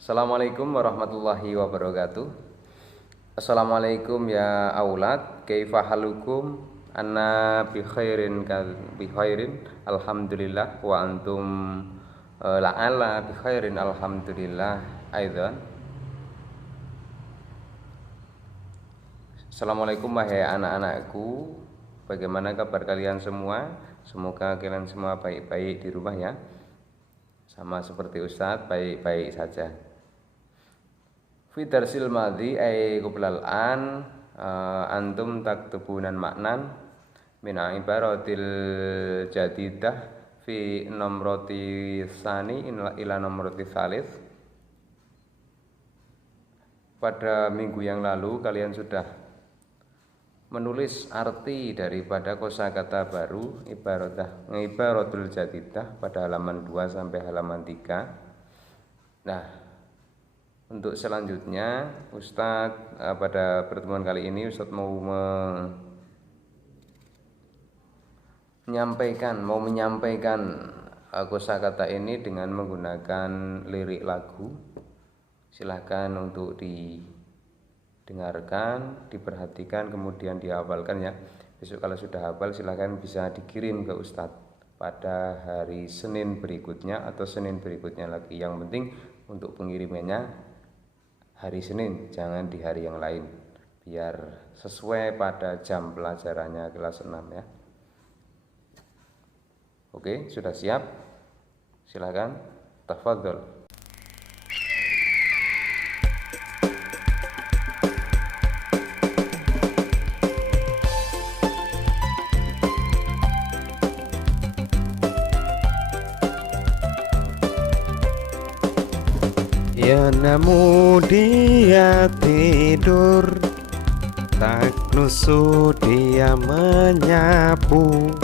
Assalamualaikum warahmatullahi wabarakatuh. Assalamualaikum ya aulad, kaifa halukum? Anna bi khairin alhamdulillah wa antum la'ala bi khairin alhamdulillah aidan. Assalamualaikum wahai anak-anakku. Bagaimana kabar kalian semua? Semoga kalian semua baik-baik di rumah ya. Sama seperti Ustadz, baik-baik saja. Fi darsil madhi ay qoblal an antum taktubunan maknan min ibaratil jadidah fi nomroti tsani ila nomroti tsalits. Pada minggu yang lalu kalian sudah menulis arti daripada kosakata baru ibaratul jadidah pada halaman 2 sampai halaman 3. Nah, untuk selanjutnya Ustadz pada pertemuan kali ini Ustadz mau menyampaikan kosakata ini dengan menggunakan lirik lagu. Silahkan untuk didengarkan, diperhatikan, kemudian dihafalkan ya. Besok kalau sudah hafal silahkan bisa dikirim ke Ustadz pada hari Senin berikutnya atau Senin berikutnya lagi. Yang penting untuk pengirimannya hari Senin, jangan di hari yang lain, biar sesuai pada jam pelajarannya kelas 6 ya. Oke, sudah siap? Silakan, tafadhol. Ya namu dia tidur, tak nusu dia menyapu.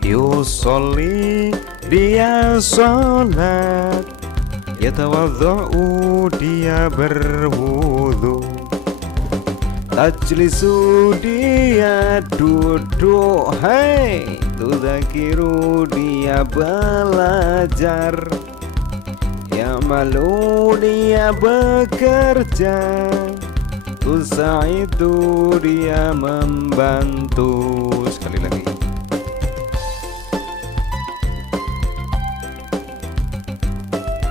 Yusoli dia sholat, yatawadhu dia berwudu. Tajlisu dia duduk, hai tudzakiru dia belajar. Ya malu dia bekerja, tusaidu dia membantu. Sekali lagi.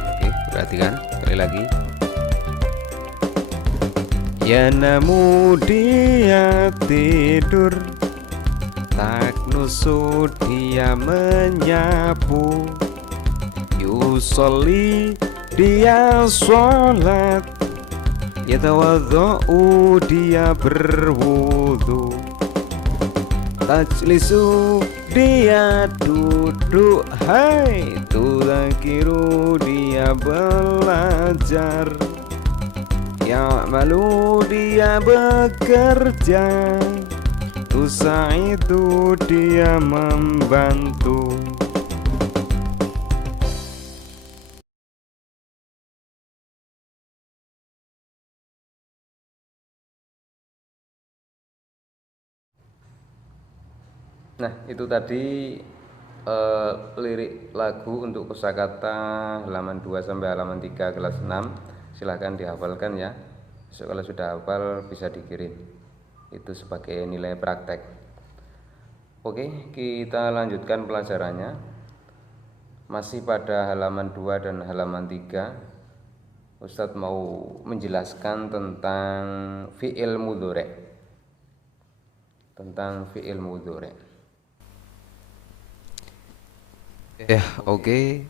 Oke, perhatikan sekali lagi. Ya namu dia tidur, tak nusu dia menyapu. Yusolli dia sholat, yatawadhu dia berwudu. Tajlisu dia duduk, hai tudzakiru dia belajar. Ya'malu dia bekerja, tusaidu dia membantu. Nah, itu tadi lirik lagu untuk kosakata halaman 2 sampai halaman 3 kelas 6. Silahkan dihafalkan ya. Besok kalau sudah hafal bisa dikirim. Itu sebagai nilai praktek. Oke, kita lanjutkan pelajarannya. Masih pada halaman 2 dan halaman 3. Ustadz mau menjelaskan tentang fi'il mudhari'. Ya, oke.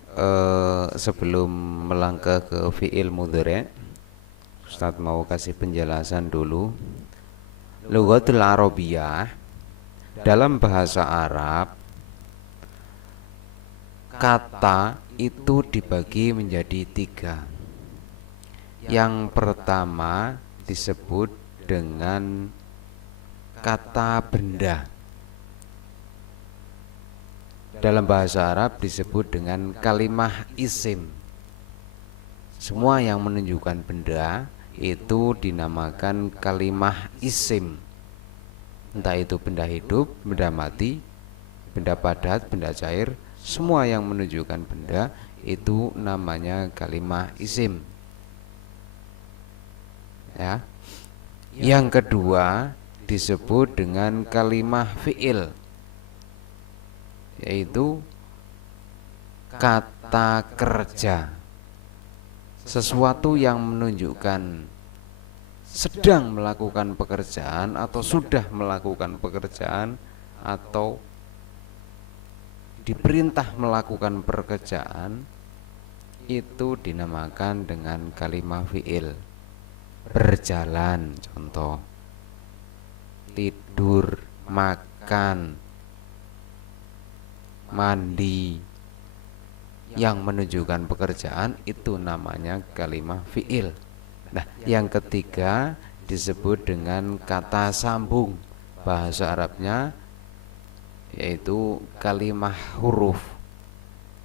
Sebelum melangkah ke fi'il mudhari', Ustadz mau kasih penjelasan dulu. Lughatul Arabiyah, dalam bahasa Arab, kata itu dibagi menjadi 3. Yang pertama disebut dengan kata benda. Dalam bahasa Arab disebut dengan kalimah isim. Semua yang menunjukkan benda itu dinamakan kalimah isim. Entah itu benda hidup, benda mati, benda padat, benda cair, semua yang menunjukkan benda itu namanya kalimah isim. ya. Yang kedua disebut dengan kalimah fi'il, yaitu kata kerja, sesuatu yang menunjukkan sedang melakukan pekerjaan atau sudah melakukan pekerjaan atau diperintah melakukan pekerjaan, itu dinamakan dengan kalimah fi'il. Berjalan, contoh, tidur, makan, mandi, yang menunjukkan pekerjaan, itu namanya kalimah fi'il. Nah, yang ketiga disebut dengan kata sambung, bahasa Arabnya yaitu kalimah huruf.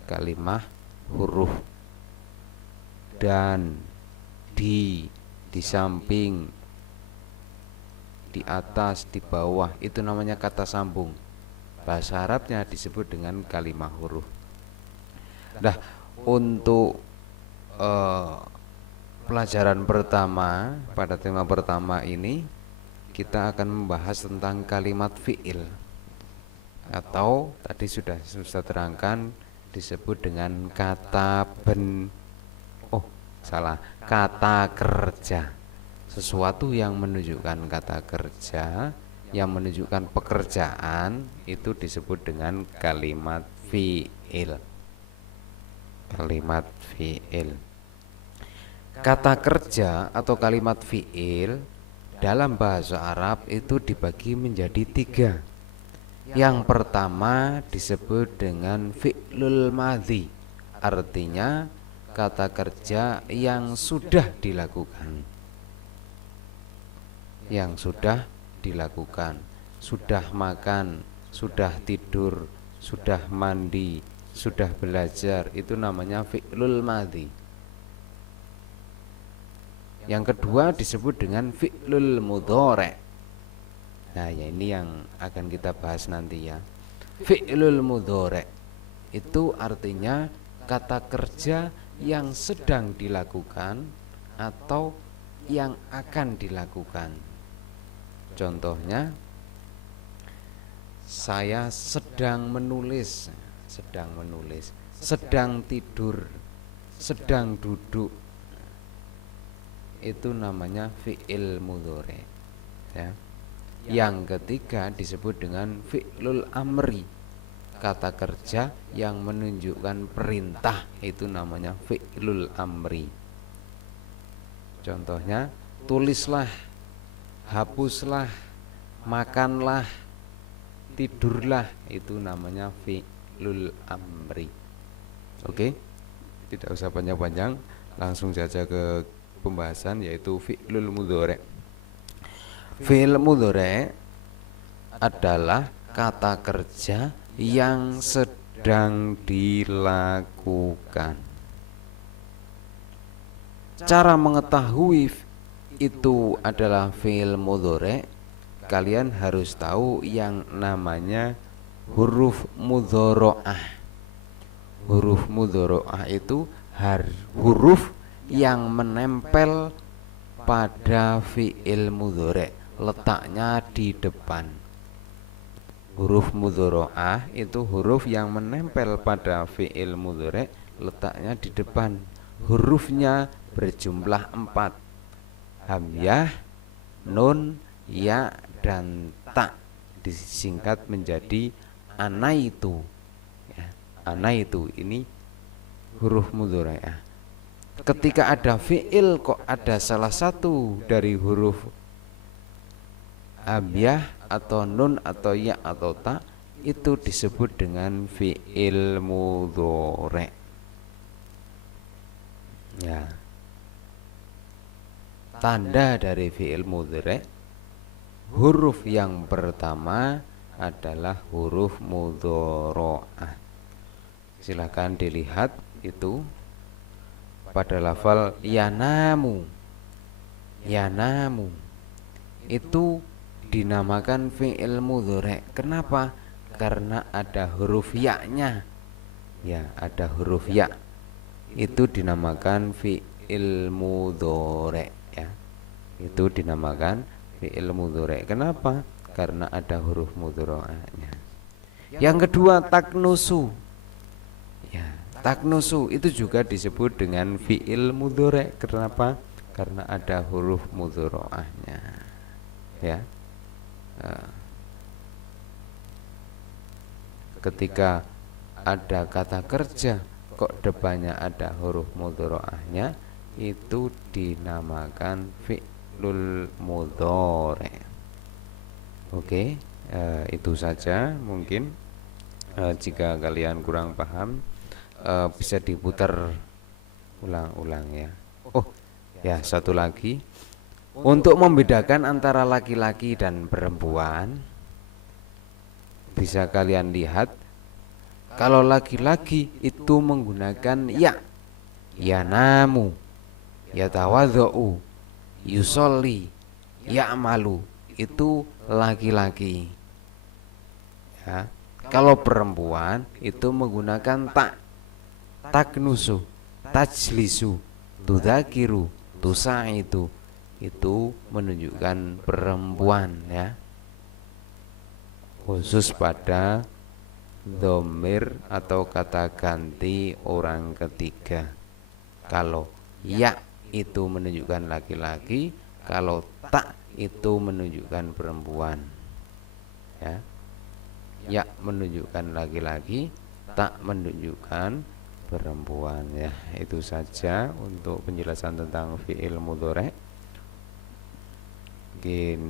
Kalimah huruf. Dan, di samping, di atas, di bawah, itu namanya kata sambung. Bahasa Arabnya disebut dengan kalimah huruf. Nah, untuk pelajaran pertama, pada tema pertama ini kita akan membahas tentang kalimat fi'il, atau tadi sudah terangkan disebut dengan kata kata kerja. Sesuatu yang menunjukkan kata kerja, yang menunjukkan pekerjaan, itu disebut dengan kalimat fi'il. Kalimat fi'il. Kata kerja atau kalimat fi'il dalam bahasa Arab itu dibagi menjadi 3. Yang pertama disebut dengan fi'lul madhi, artinya kata kerja yang sudah dilakukan. Yang sudah dilakukan, sudah makan, sudah tidur, sudah mandi, sudah belajar, itu namanya fi'lul madhi. Yang kedua disebut dengan fi'lul mudhari'. Nah, ya ini yang akan kita bahas nanti ya. Fi'lul mudhari' itu artinya kata kerja yang sedang dilakukan atau yang akan dilakukan. Contohnya, saya sedang menulis, sedang tidur, sedang duduk, itu namanya fi'il mudhari', ya. Yang ketiga disebut dengan fi'lul amri, kata kerja yang menunjukkan perintah, itu namanya fi'lul amri. Contohnya, tulislah, hapuslah, makanlah, tidurlah, itu namanya fi'lul amri. Oke, tidak usah panjang-panjang, langsung saja ke pembahasan, yaitu fi'lul mudhari'. Fi'il mudhari' adalah kata kerja yang sedang dilakukan. Cara mengetahui itu adalah fi'il mudhari', kalian harus tahu yang namanya huruf mudhoro'ah. Huruf mudhoro'ah itu huruf yang menempel pada fi'il mudhari', letaknya di depan. Huruf mudhoro'ah itu huruf yang menempel pada fi'il mudhari', letaknya di depan. Hurufnya berjumlah 4. Hamzah, nun, ya, dan ta, disingkat menjadi anaitu, ya, anaitu. Ini huruf mudhari'ah. Ketika ada fi'il kok ada salah satu dari huruf hamzah atau nun atau ya atau ta, itu disebut dengan fi'il mudhari'. Ya. Tanda dari fi'il mudhari', huruf yang pertama adalah huruf mudhoro'ah. Silakan dilihat itu pada lafal yanamu. Yanamu itu dinamakan fi'il mudhari'. Kenapa? Karena ada huruf ya-nya. Ya, ada huruf ya. Itu dinamakan fi'il mudhari', ya. itu dinamakan fi'il mudhari'. Kenapa? Karena ada huruf mudhari'nya. Yang kedua taknusu. Ya, taknusu itu juga disebut dengan fi'il mudhari'. Kenapa? Karena ada huruf mudhari'nya. Ya. Ketika ada kata kerja kok depannya ada huruf mudhari'nya, itu dinamakan fi'lul mudhari'. Oke, itu saja. Mungkin jika kalian kurang paham, bisa diputar ulang-ulang ya. Oh ya, satu lagi, untuk membedakan antara laki-laki dan perempuan, bisa kalian lihat, kalau laki-laki itu menggunakan ya namu, ya tawadhu, yusolli, ya amalu, itu laki-laki. Ya. Kalau perempuan itu menggunakan taknusu, tajlisu, tudzakiru, tusaitu, itu menunjukkan perempuan ya. Khusus pada dhamir atau kata ganti orang ketiga. Kalau ya itu menunjukkan laki-laki, kalau tak itu menunjukkan perempuan. Ya menunjukkan laki-laki, tak menunjukkan perempuan ya. Itu saja untuk penjelasan tentang fi'il mudhari'. Mungkin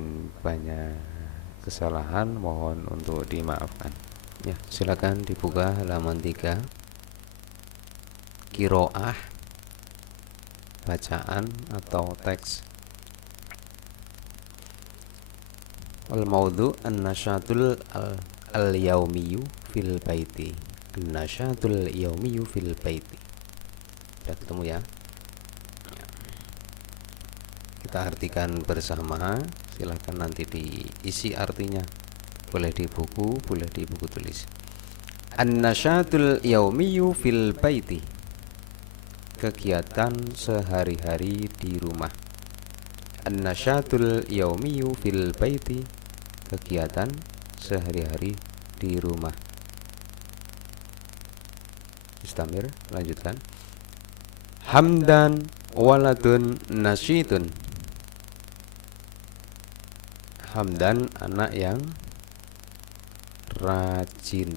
banyak kesalahan, mohon untuk dimaafkan. Ya, silakan dibuka halaman 3. Qiraah, bacaan atau teks. Al-maudhu an-nasyatul al-yaumiyyu fil baiti. An-nasyatul yaumiyyu fil baiti. Sudah ketemu ya? Kita artikan bersama. Silahkan nanti diisi artinya, boleh di buku, boleh di buku tulis. An-nasyatul yaumiyyu fil baiti, kegiatan sehari-hari di rumah. An-nasyatul yaumiyyu fil baiti, kegiatan sehari-hari di rumah. Istamir, lanjutkan. Hamdan waladun nasyitun. Hamdan, anak yang rajin.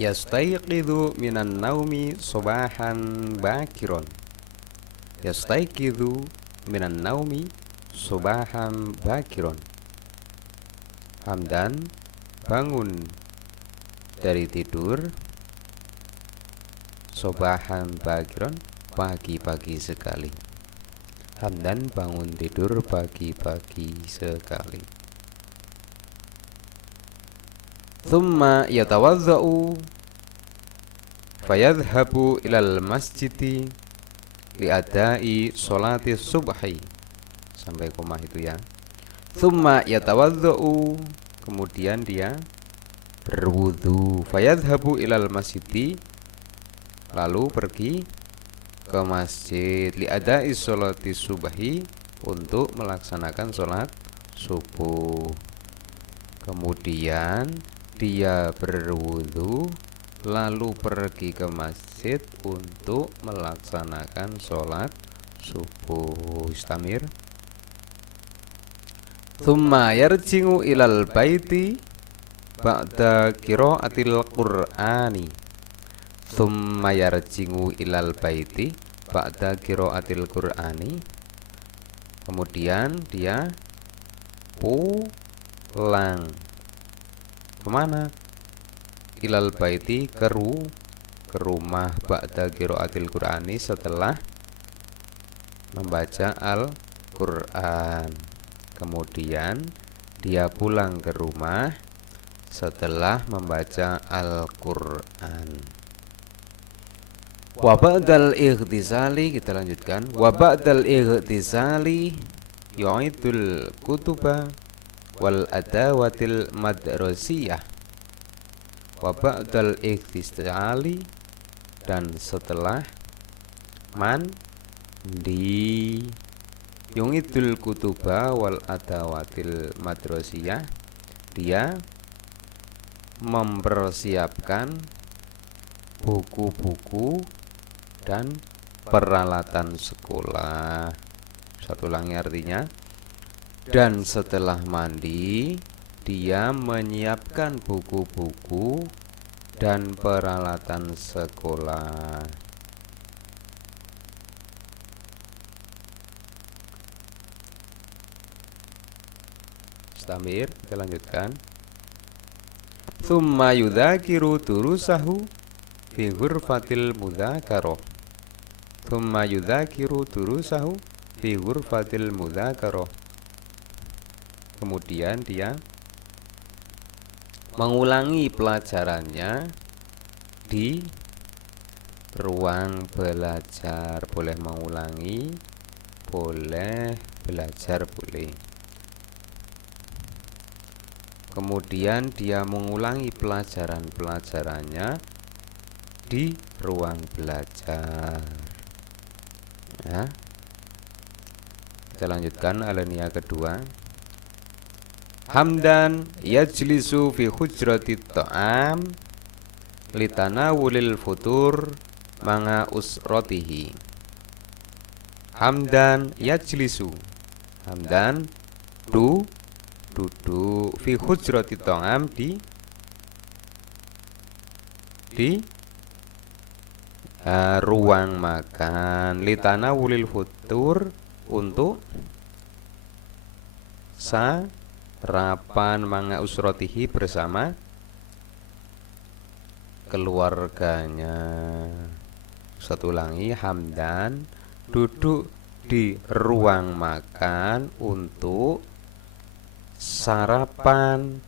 Yastayqidhu minan naumi subahan bakiron. Yastayqidhu minan naumi subahan bakiron. Hamdan bangun dari tidur subahan bakiron, pagi-pagi sekali. Hamdan bangun tidur pagi-pagi sekali. Thumma yatawazza'u fayadhhabu ilal masjidi li'adai sholati subhi. Sampai koma itu ya. Thumma yatawazza'u, kemudian dia berwudu. Fayadhhabu ilal masjidi, lalu pergi ke masjid, li'adai sholati subhi, untuk melaksanakan sholat subuh. Kemudian dia berwudu lalu pergi ke masjid untuk melaksanakan sholat subuh. Istamir. Thumma yarji'u ilal baiti ba'da qira'atil qur'ani. Thumma yarji'u ilal baiti ba'da qira'atil qur'ani, kemudian dia pulang kemana? Ilal baiti, ke rumah, ba'da qira'atil qur'ani, setelah membaca Al-Qur'an. Kemudian dia pulang ke rumah setelah membaca Al-Qur'an. Wa ba'dal ightisali, kita lanjutkan. Wa ba'dal ightisali yu'idul kutuba wal adawatil madrasiyah. Wa ba'dal ightisali, dan setelah mandi. Yungidul kutuba wal adawatil madrasiyah, dia mempersiapkan buku-buku dan peralatan sekolah. Satu ulangi artinya, dan setelah mandi dia menyiapkan buku-buku dan peralatan sekolah. Istamir, kita lanjutkan. Tsumma yudzakiru durusahu fi ghurfatil mudzakarah. Tsumma yudzakiru durusahu fi ghurfatil mudzakarah. Kemudian dia mengulangi pelajarannya di ruang belajar. Boleh mengulangi, boleh belajar, boleh. Kemudian dia mengulangi pelajaran-pelajarannya di ruang belajar. Ya. Kita lanjutkan alinea kedua. Hamdan yajlisu fi hujratit ta'am litanawulil futur manga usrotihi. Hamdan yajlisu. Hamdan duduk fi hujratit ta'am di ruang makan, litanawulil futur untuk sarapan, manga usrotihi bersama keluarganya. Satu ulangi, Hamdan duduk di ruang makan untuk sarapan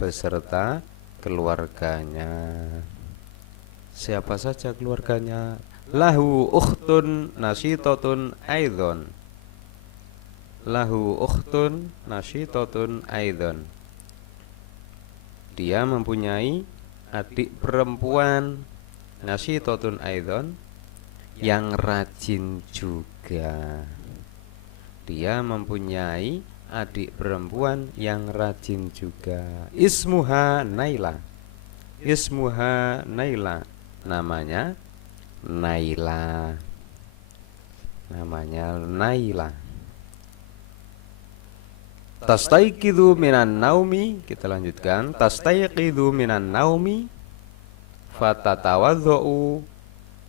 beserta keluarganya. Siapa saja keluarganya? Lahu ukhtun nasyitatun aidon. Lahu ukhtun nasyitatun aidon. Dia mempunyai adik perempuan nasyitatun aidon, yang rajin juga. Dia mempunyai adik perempuan yang rajin juga. Ismuha Naila. Ismuha Naila. Namanya Naila. Namanya Naila. Tastaiqidu minan naumi. Kita lanjutkan. Tastaiqidu minan naumi fatatawadhu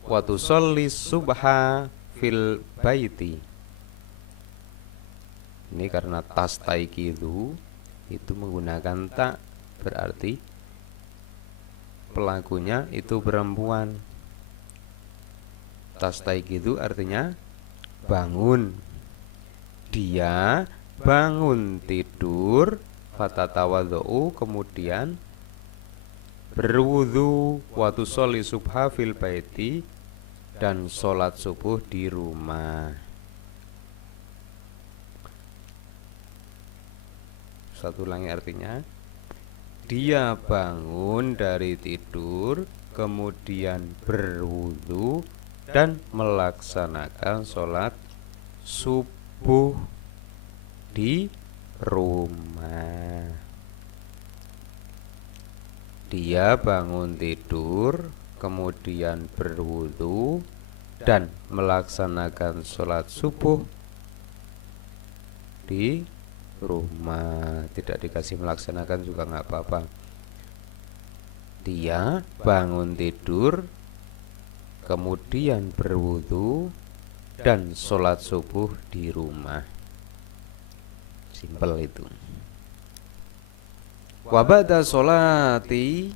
wa tusalli subha fil baiti. Ini karena tastaiqidu itu menggunakan tak, berarti pelakunya itu perempuan. Tastaiqidu artinya bangun. Dia bangun tidur, fatatawadhu kemudian berwudu, wa tusolli subha fil baiti dan sholat subuh di rumah. Satu ulangi artinya, dia bangun dari tidur, kemudian berwudu dan melaksanakan sholat subuh di rumah. Dia bangun tidur, kemudian berwudu dan melaksanakan sholat subuh di rumah. Tidak dikasih melaksanakan juga nggak apa-apa. Dia bangun tidur, kemudian berwudu dan sholat subuh di rumah. Simpel itu. Wabada sholati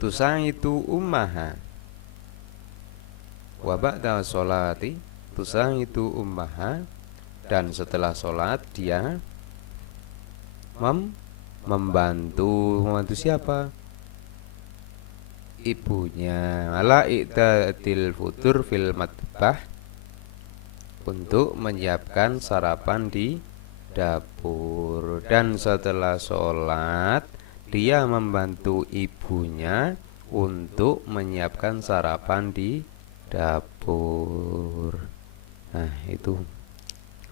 tusangitu ummaha. Wabada sholati tusangitu ummaha. Dan setelah sholat dia membantu siapa? Ibunya. Ala i'dadil futur fil matbah, untuk menyiapkan sarapan di dapur. Dan setelah sholat dia membantu ibunya untuk menyiapkan sarapan di dapur. Nah, itu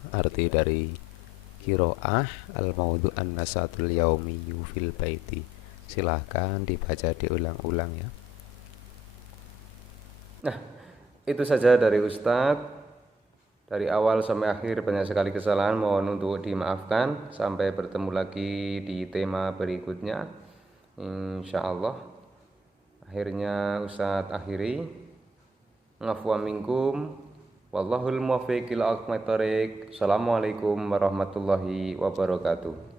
arti dari qiraah al-maudhu an-nasatul yaumiyyu fil baiti. Silahkan dibaca diulang-ulang ya. Nah, itu saja dari Ustadz. Dari awal sampai akhir banyak sekali kesalahan, mohon untuk dimaafkan. Sampai bertemu lagi di tema berikutnya, insya Allah. Akhirnya Ustadz akhiri. Ngafwa minkum. Wallahul muwaffiq ila aqwamit thoriq. Assalamualaikum warahmatullahi wabarakatuh.